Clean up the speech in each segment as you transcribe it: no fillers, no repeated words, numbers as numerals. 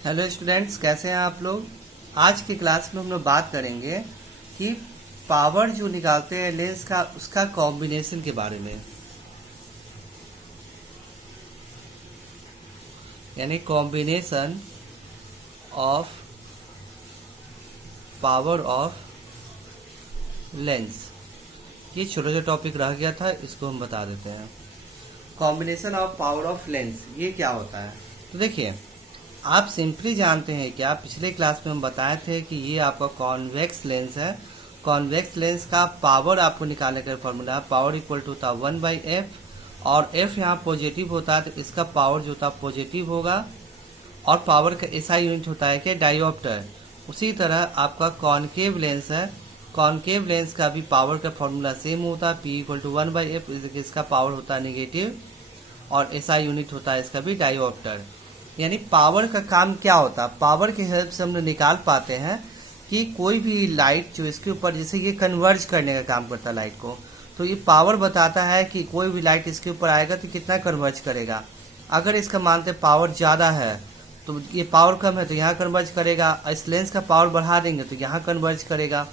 Hello students, कैसे हैं आप लोग। आज की क्लास में हम लोग बात करेंगे कि पावर जो निकालते हैं लेंस का उसका कॉम्बिनेशन के बारे में, यानी combination of power of lens. ये छोटा सा टॉपिक रह गया था, इसको हम बता देते हैं। Combination of power of lens ये क्या होता है। तो देखिए, आप सिंपली जानते हैं क्या, पिछले क्लास में हम बताए थे कि ये आपका कॉन्वेक्स लेंस है। कॉन्वेक्स लेंस का पावर आपको निकालने का फॉर्मूला है, पावर इक्वल टू होता है 1/f, और f यहाँ पॉजिटिव होता है तो इसका पावर जो होता है पॉजिटिव होगा, और पावर का एसआई यूनिट होता है कि डायोप्टर। उसी तरह आपका कॉनकेव लेंस है, कॉनकेव लेंस का भी पावर का फॉर्मूला सेम होता है, p इक्वल टू 1/f, इसका पावर होता है नेगेटिव, और एसआई यूनिट होता है इसका भी डायोप्टर। यानी पावर का काम क्या होता है, पावर की हेल्प से हम लोग निकाल पाते हैं कि कोई भी लाइट जो इसके ऊपर, जैसे ये कन्वर्ज करने का काम करता है लाइट को, तो ये पावर बताता है कि कोई भी लाइट इसके ऊपर आएगा तो कितना कन्वर्ज करेगा। अगर इसका मानते पावर ज़्यादा है तो ये पावर कम है तो यहाँ कन्वर्ज करेगा, इस लेंस का पावर बढ़ा देंगे तो यहाँ कन्वर्ज करेगा।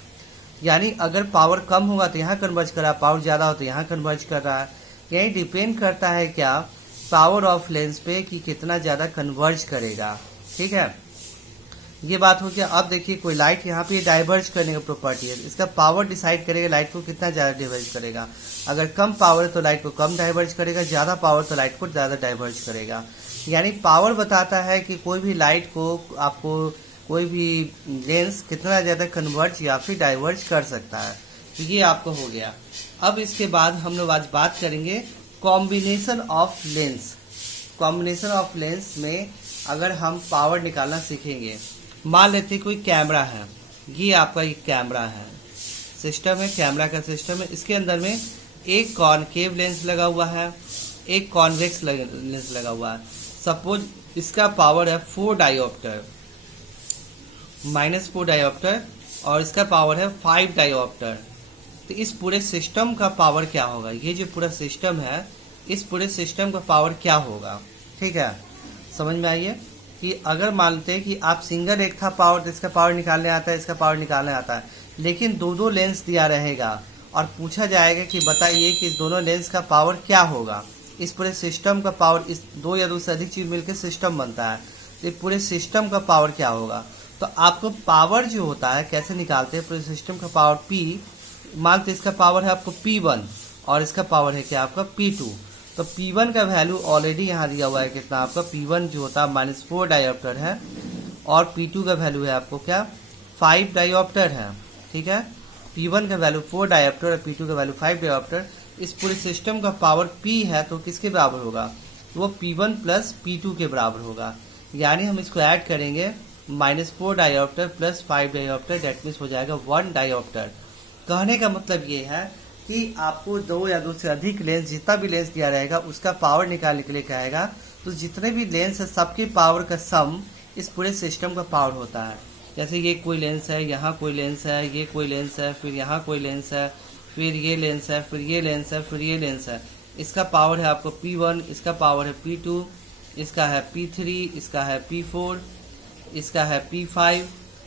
यानी अगर पावर कम होगा तो यहाँ कन्वर्ज कर रहा है, पावर ज़्यादा हो तो यहाँ कन्वर्ज कर रहा है। यही डिपेंड करता है क्या, पावर ऑफ लेंस पे कि कितना ज़्यादा कन्वर्ज करेगा। ठीक है, ये बात हो गया। अब देखिए, कोई लाइट यहाँ पे डाइवर्ज करने का प्रॉपर्टी है, इसका पावर डिसाइड करेगा लाइट को कितना ज़्यादा डाइवर्ज करेगा। अगर कम पावर है तो लाइट को कम डाइवर्ज करेगा, ज़्यादा पावर तो लाइट को ज़्यादा डाइवर्ज करेगा। यानी पावर बताता है कि कोई भी लाइट को, आपको कोई भी लेंस कितना ज़्यादा कन्वर्ज या फिर डाइवर्ज कर सकता है। तो ये आपको हो गया। अब इसके बाद हम लोग आज बात करेंगे combination of lens. Combination of lens में अगर हम पावर निकालना सीखेंगे, मान लेते कोई कैमरा है, ये आपका एक कैमरा है, सिस्टम है, कैमरा का सिस्टम है। इसके अंदर में एक कॉनकेव लेंस लगा हुआ है, एक कॉन्वेक्स लेंस लगा हुआ है। सपोज इसका पावर है 4 डायोप्टर, -4 डायोप्टर, और इसका पावर है 5 डायोप्टर। तो इस पूरे सिस्टम का पावर क्या होगा, ये जो पूरा सिस्टम है इस पूरे सिस्टम का पावर क्या होगा। ठीक है, समझ में आइए कि अगर मानते हैं कि आप सिंगल एक था पावर, तो इसका पावर निकालने आता है, इसका पावर निकालने आता है, लेकिन दो लेंस दिया रहेगा और पूछा जाएगा कि बताइए कि इस दोनों लेंस का पावर क्या होगा। इस पूरे सिस्टम का पावर, इस दो या दो से अधिक चीज मिलकर सिस्टम बनता है, तो पूरे सिस्टम का पावर क्या होगा। तो आपको पावर जो होता है कैसे निकालते हैं, पूरे सिस्टम का पावर P, मानते इसका पावर है आपको P1 और इसका पावर है क्या आपका P2। तो P1 का वैल्यू ऑलरेडी यहाँ दिया हुआ है, कितना आपका P1 जो होता है -4 डायोप्टर है, और P2 का वैल्यू है आपको क्या 5 डायोप्टर है। ठीक है, P1 का वैल्यू 4 डायोप्टर और P2 का वैल्यू 5 डायोप्टर। इस पूरे सिस्टम का पावर P है तो किसके बराबर होगा, वो P1 प्लस P2 के बराबर होगा। यानी हम इसको ऐड करेंगे, -4 dioptre plus 5 dioptre, that means हो जाएगा 1 डायोप्टर। कहने का मतलब ये है कि आपको दो या दो से अधिक लेंस, जितना भी लेंस दिया रहेगा उसका पावर निकालने के लिए कहेगा। तो जितने भी लेंस है सबके पावर का सम इस पूरे सिस्टम का पावर होता है। जैसे ये कोई लेंस है, यहाँ कोई लेंस है, ये कोई लेंस है, फिर यहाँ कोई लेंस है, फिर ये लेंस है, फिर ये लेंस है, फिर ये लेंस है। इसका पावर है आपको P1, इसका पावर है P2, इसका है P3, इसका है P4, इसका है P5,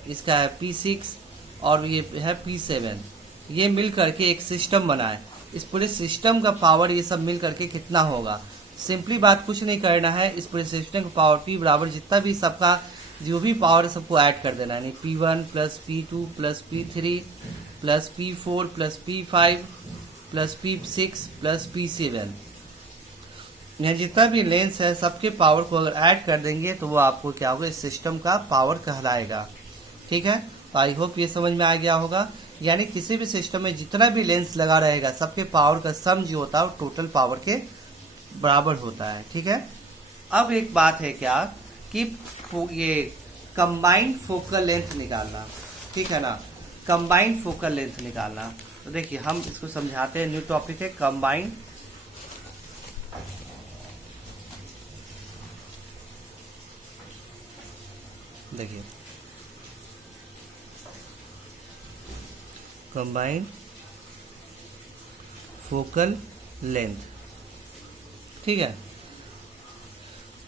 इसका है P6, और ये है P7। ये मिल करके एक सिस्टम बनाए। इस पूरे सिस्टम का पावर ये सब मिल करके कितना होगा। सिंपली बात कुछ नहीं करना है, इस पूरे सिस्टम का पावर P बराबर जितना भी सबका जो भी पावर है सबको ऐड कर देना है, यानी P1 plus P2 plus P3 plus P4 plus P5 plus P6 plus P7। यहाँ जितना भी लेंस है सबके पावर को अगर ऐड कर देंगे तो वो आपको क्या होगा, इस सिस्टम का पावर कहलाएगा। ठीक है, तो आई होप ये समझ में आ गया होगा। यानी किसी भी सिस्टम में जितना भी लेंस लगा रहेगा सबके पावर का सम जो होता है वो टोटल पावर के बराबर होता है। ठीक है, अब एक बात है क्या कि ये कंबाइंड फोकल लेंथ निकालना। ठीक है ना, कंबाइंड फोकल लेंथ निकालना। तो देखिए हम इसको समझाते हैं, न्यू टॉपिक है कंबाइंड देखिए कंबाइंड फोकल लेंथ। ठीक है,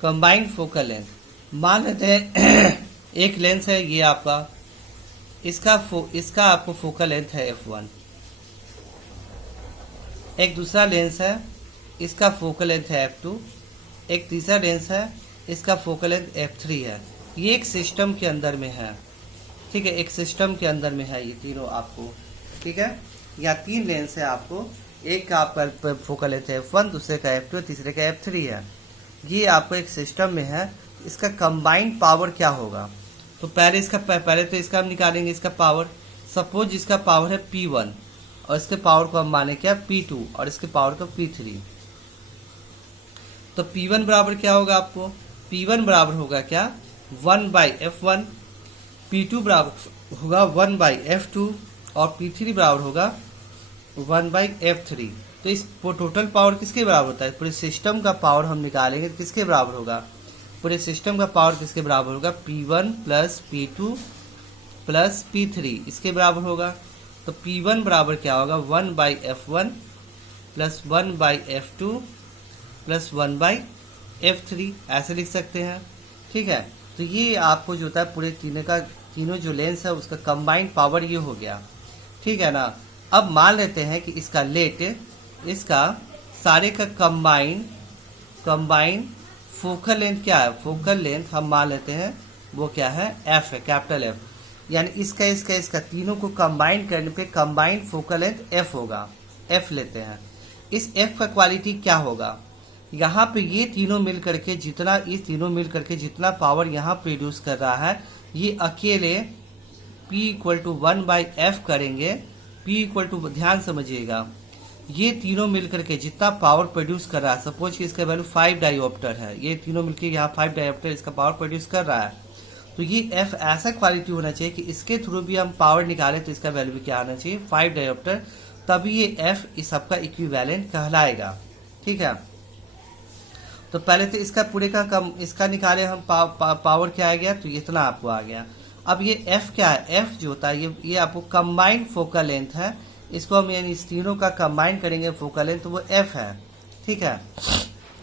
कंबाइंड फोकल लेंथ मान लेते हैं एक लेंस है ये आपका, इसका आपको फोकल लेंथ है f1। एक दूसरा लेंस है, इसका फोकल लेंथ है f2। एक तीसरा लेंस है, इसका फोकल लेंथ f3 है। ये एक सिस्टम के अंदर में है, ठीक है, एक सिस्टम के अंदर में है ये तीनों आपको, ठीक है। या 3 लेंस है आपको, एक का आपका फोकल लेंथ है f1, दूसरे का f2, तीसरे का f3 है। ये आपको एक सिस्टम में है। इसका कंबाइंड पावर क्या होगा? तो पहले तो इसका हम निकालेंगे इसका पावर। सपोज इसका पावर है P1 और इसके पावर को हम माने क्या P2 और इसके पावर को P3। तो P1 बराबर क्या होगा आपको? P1 बराबर होगा क्या 1/F1, P2 बराबर होगा 1/F2 और P3 बराबर होगा 1/F3। तो इस टोटल पावर किसके बराबर होता है? पूरे सिस्टम का पावर हम निकालेंगे तो किसके बराबर होगा? पूरे सिस्टम का पावर किसके बराबर होगा? P1 plus P2 plus P3 इसके बराबर होगा। तो P1 बराबर क्या होगा 1/F1 plus 1/F2 plus 1/F3, ऐसे लिख सकते हैं, ठीक है। तो ये आपको जो होता है पूरे तीनों जो लेंस है उसका कंबाइंड पावर ये हो गया, ठीक है ना। अब मान लेते हैं कि इसका सारे का कंबाइंड फोकल लेंथ क्या है? फोकल लेंथ हम मान लेते हैं वो क्या है f है, कैपिटल F। यानी इसका तीनों को कंबाइन करने पे कंबाइंड फोकल लेंथ f होगा, f लेते हैं। इस f का क्वालिटी क्या होगा? यहाँ पे ये तीनों मिल करके जितना पावर यहाँ प्रोड्यूस कर रहा है ये अकेले P = 1/F करेंगे। P = ध्यान समझिएगा, ये तीनों मिलकर के जितना पावर प्रोड्यूस कर रहा है, सपोज कि इसका वैल्यू 5 डायोप्टर है, ये तीनों मिलकर यहाँ 5 डायोप्टर इसका पावर प्रोड्यूस कर रहा है। तो ये F ऐसा क्वालिटी होना चाहिए कि इसके थ्रू भी हम पावर निकालें तो इसका वैल्यू भी क्या आना चाहिए 5 डायोप्टर, तभी ये F इस सबका इक्विवेलेंट कहलाएगा, ठीक है। तो पहले तो इसका पूरे का इसका निकाले हम पावर क्या आ गया, तो इतना आपको आ गया। अब ये F क्या है? F जो होता है ये आपको कंबाइंड फोकल लेंथ है। इसको हम यानी इस तीनों का कंबाइन करेंगे फोकल लेंथ तो वो F है, ठीक है।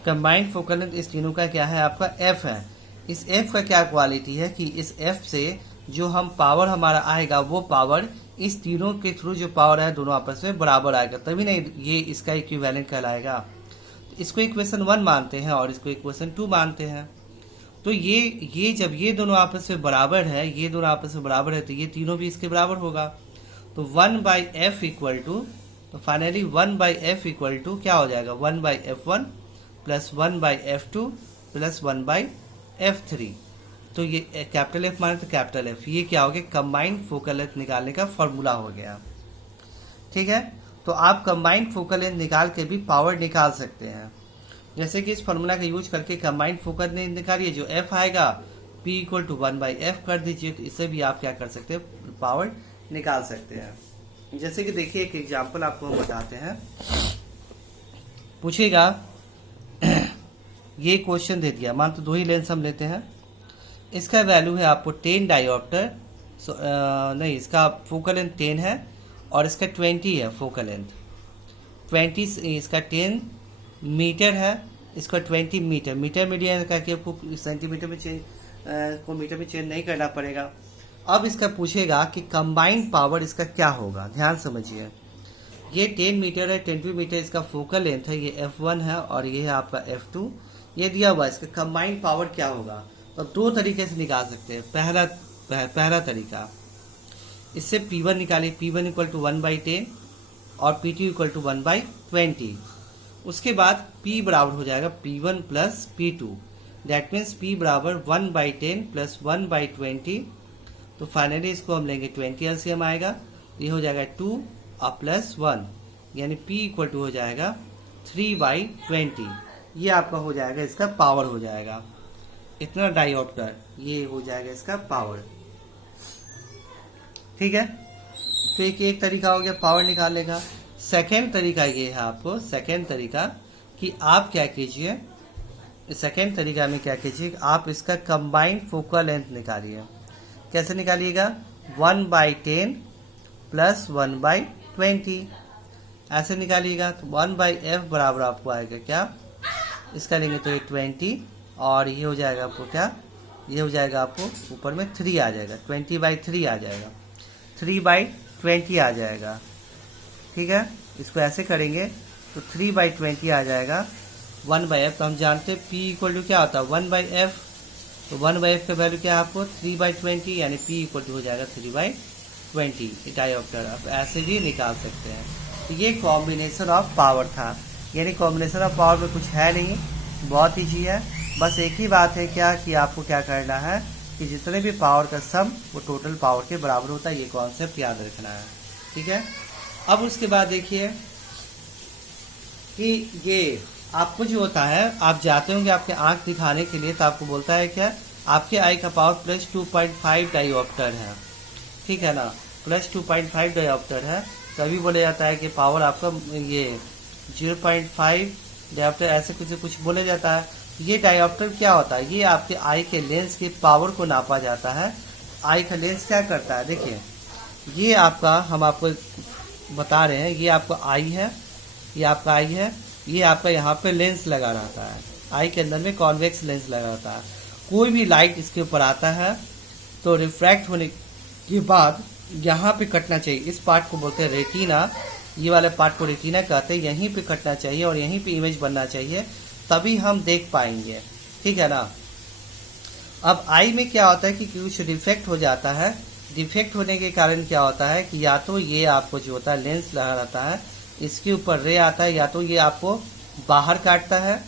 कंबाइंड फोकल लेंथ इस तीनों का क्या है? आपका F है। इस F का क्या क्वालिटी है कि इस F से जो हम पावर हमारा आएगा वो पावर इस तीनों के थ्रू जो पावर है दोनों आपस में बराबर आएगा, तभी नहीं ये इसका इक्विवेलेंट कहलाएगा। इसको इक्वेशन 1 मानते हैं और इसको इक्वेशन 2 मानते हैं। तो ये जब ये दोनों आपस में बराबर है, तो ये तीनों भी इसके बराबर होगा। तो 1/F इक्वल टू, तो फाइनली 1/F इक्वल टू क्या हो जाएगा 1/F1 plus 1/F2 plus 1/F3। तो ये कैपिटल F माने तो कैपिटल F, ये क्या हो गया कंबाइंड फोकल लेंथ निकालने का फॉर्मूला हो गया, ठीक है। तो आप कंबाइंड फोकल लेंथ निकाल के भी पावर निकाल सकते हैं। जैसे कि इस फॉर्मूला का यूज करके कंबाइंड फोकल लेंथ निकालिए, जो F आएगा P = 1/F कर दीजिए, तो इससे भी आप क्या कर सकते हैं पावर निकाल सकते हैं। जैसे कि देखिए एक एग्जांपल आपको हम बताते हैं। पूछेगा ये क्वेश्चन दे दिया, मान तो 2 ही लेंस हम लेते हैं, इसका वैल्यू है आपको 10 डायोप्टर, नहीं इसका फोकल लेंथ 10 है और इसका 20 है फोकल लेंथ, 20 इसका 10 मीटर है, इसका 20 मीटर मीडियन करके आपको सेंटीमीटर में चेंज को मीटर में चेंज नहीं करना पड़ेगा। अब इसका पूछेगा कि कंबाइंड पावर इसका क्या होगा, ध्यान समझिए। ये 10 मीटर है, 20 मीटर इसका फोकल लेंथ है, ये F1 है और ये है आपका F2, ये दिया हुआ। इसका कंबाइंड पावर क्या होगा? तो 2 तरीके से निकाल सकते हैं। पहला तरीका, इससे P1 निकालिए, P1 = 1/10 और P2 = 1/20। उसके बाद P बराबर हो जाएगा P1 plus P2, that means P बराबर 1/10 प्लस 1/20। तो फाइनली इसको हम लेंगे 20 LCM आएगा, ये हो जाएगा 2 और प्लस 1, यानी P = हो जाएगा 3/20। ये आपका हो जाएगा, इसका पावर हो जाएगा इतना डायोप्टर, ये हो जाएगा इसका पावर, ठीक है। तो एक तरीका हो गया पावर निकालने का। सेकेंड तरीका ये है आपको, सेकेंड तरीका कि आप क्या कीजिए, सेकेंड तरीका में क्या कीजिए, आप इसका कंबाइंड फोकल लेंथ निकालिए। कैसे निकालिएगा? 1/10 प्लस 1/20 ऐसे निकालिएगा। तो 1/F बराबर आपको आएगा क्या, इसका लेंगे तो ये 20 और ये हो जाएगा आपको क्या ये हो जाएगा आपको ऊपर में 3 आ जाएगा, 20/3 आ जाएगा, 3/20 आ जाएगा। ठीक है, इसको ऐसे करेंगे तो 3/20 आ जाएगा 1/f। तो हम जानते हैं p इक्वल टू क्या होता है 1/f, तो 1/f का वैल्यू क्या है आपको 3/20, यानी p इक्वल टू हो जाएगा 3/20 डायोप्टर। आप ऐसे भी निकाल सकते हैं। तो ये कॉम्बिनेशन ऑफ पावर था, यानी कॉम्बिनेशन ऑफ पावर में कुछ है नहीं, बहुत ईजी है। बस एक ही बात है क्या कि आपको क्या करना है कि जितने भी पावर का सम वो टोटल पावर के बराबर होता है, ये कॉन्सेप्ट याद रखना है। ठीक है, अब उसके बाद देखिए कि ये आपको जो होता है, आप जाते होंगे आपके आंख दिखाने के लिए, तो आपको बोलता है क्या आपके आई का पावर +2.5 डायोप्टर है। ठीक है ना, +2.5 डायोप्टर है। तभी बोला जाता है कि पावर आपका ये 0.5 डायोप्टर ऐसे कुछ बोला जाता है। ये डायोप्टर क्या होता है, ये आपके आई के लेंस की पावर को नापा जाता है। आई का लेंस क्या करता है, देखिए ये आपका, हम आपको बता रहे हैं, ये आपका आई है, ये आपका आई है, ये आपका यहाँ पे लेंस लगा रहता है, आई के अंदर में कॉन्वेक्स लेंस लगा रहता है। कोई भी लाइट इसके ऊपर आता है तो रिफ्रैक्ट होने के बाद यहाँ पे कटना चाहिए। इस पार्ट को बोलते हैं रेटिना, ये वाले पार्ट को रेटिना कहते हैं। यहीं पे कटना चाहिए और यहीं पे इमेज बनना चाहिए, तभी हम देख पाएंगे। ठीक है ना। अब आई में क्या होता है कि कुछ डिफेक्ट हो जाता है। डिफेक्ट होने के कारण क्या होता है कि या तो ये आपको जो होता है लेंस लगा रहता है, इसके ऊपर रे आता है, या तो ये आपको बाहर काटता है,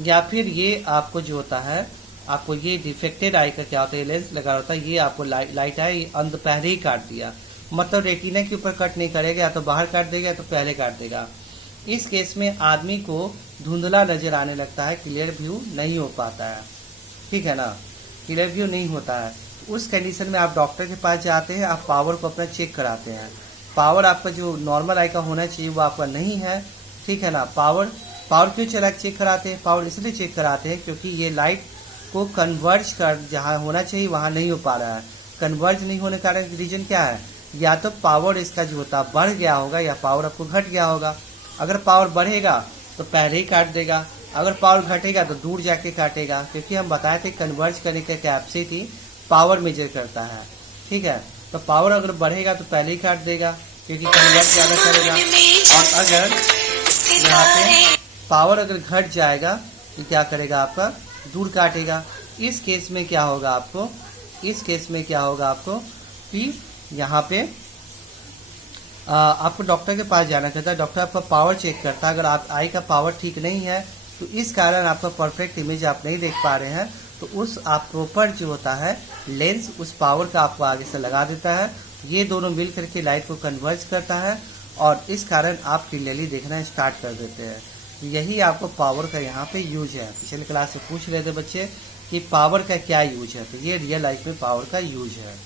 या फिर ये आपको जो होता है, आपको ये डिफेक्टेड आई का क्या होता है, लेंस लगा होता है, ये आपको लाइट है अंत पहले ही काट दिया। मतलब रेटिना के ऊपर कट नहीं करेगा, या तो बाहर काट देगा या तो पहले काट देगा। इस केस में आदमी को धुंधला नजर आने लगता है, क्लियर व्यू नहीं हो पाता है। ठीक है ना, क्लियर व्यू नहीं होता है। उस कंडीशन में आप डॉक्टर के पास जाते हैं, आप पावर को अपना चेक कराते हैं। पावर आपका जो नॉर्मल आई का होना चाहिए वो आपका नहीं है। ठीक है ना। पावर क्यों चेक कराते हैं, पावर इसलिए चेक कराते हैं क्योंकि ये लाइट को कन्वर्ज कर जहाँ होना चाहिए वहाँ नहीं हो पा रहा है। कन्वर्ज नहीं होने का रीजन क्या है, या तो पावर इसका जो होता है बढ़ गया होगा, या पावर आपको घट गया होगा। अगर पावर बढ़ेगा तो पहले ही काट देगा, अगर पावर घटेगा तो दूर जाके काटेगा, क्योंकि हम बताए थे कन्वर्ज करने का कैपेसिटी पावर मेजर करता है। ठीक है, तो पावर अगर बढ़ेगा तो पहले ही काट देगा क्योंकि कन्वर्ज ज़्यादा करेगा। और अगर यहाँ पे पावर अगर घट जाएगा तो क्या करेगा, आपका दूर काटेगा। इस केस में क्या होगा आपको, कि यहाँ पे आपको डॉक्टर के पास जाना चाहता है। डॉक्टर आपका पावर चेक करता है। अगर आप आई का पावर ठीक नहीं है तो इस कारण आपका परफेक्ट इमेज आप नहीं देख पा रहे हैं, तो उस आप प्रॉपर जो होता है लेंस उस पावर का आपको आगे से लगा देता है। ये दोनों मिल करके लाइट को कन्वर्ज करता है और इस कारण आप क्लियरली देखना स्टार्ट कर देते हैं। यही आपको पावर का यहाँ पे यूज है। पिछले क्लास में पूछ रहे थे बच्चे कि पावर का क्या यूज है, तो ये रियल लाइफ में पावर का यूज है।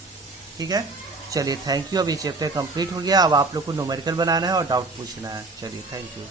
ठीक है, चलिए थैंक यू। अब ये चैप्टर कंप्लीट हो गया। अब आप लोग को न्यूमेरिकल बनाना है और डाउट पूछना है। चलिए थैंक यू।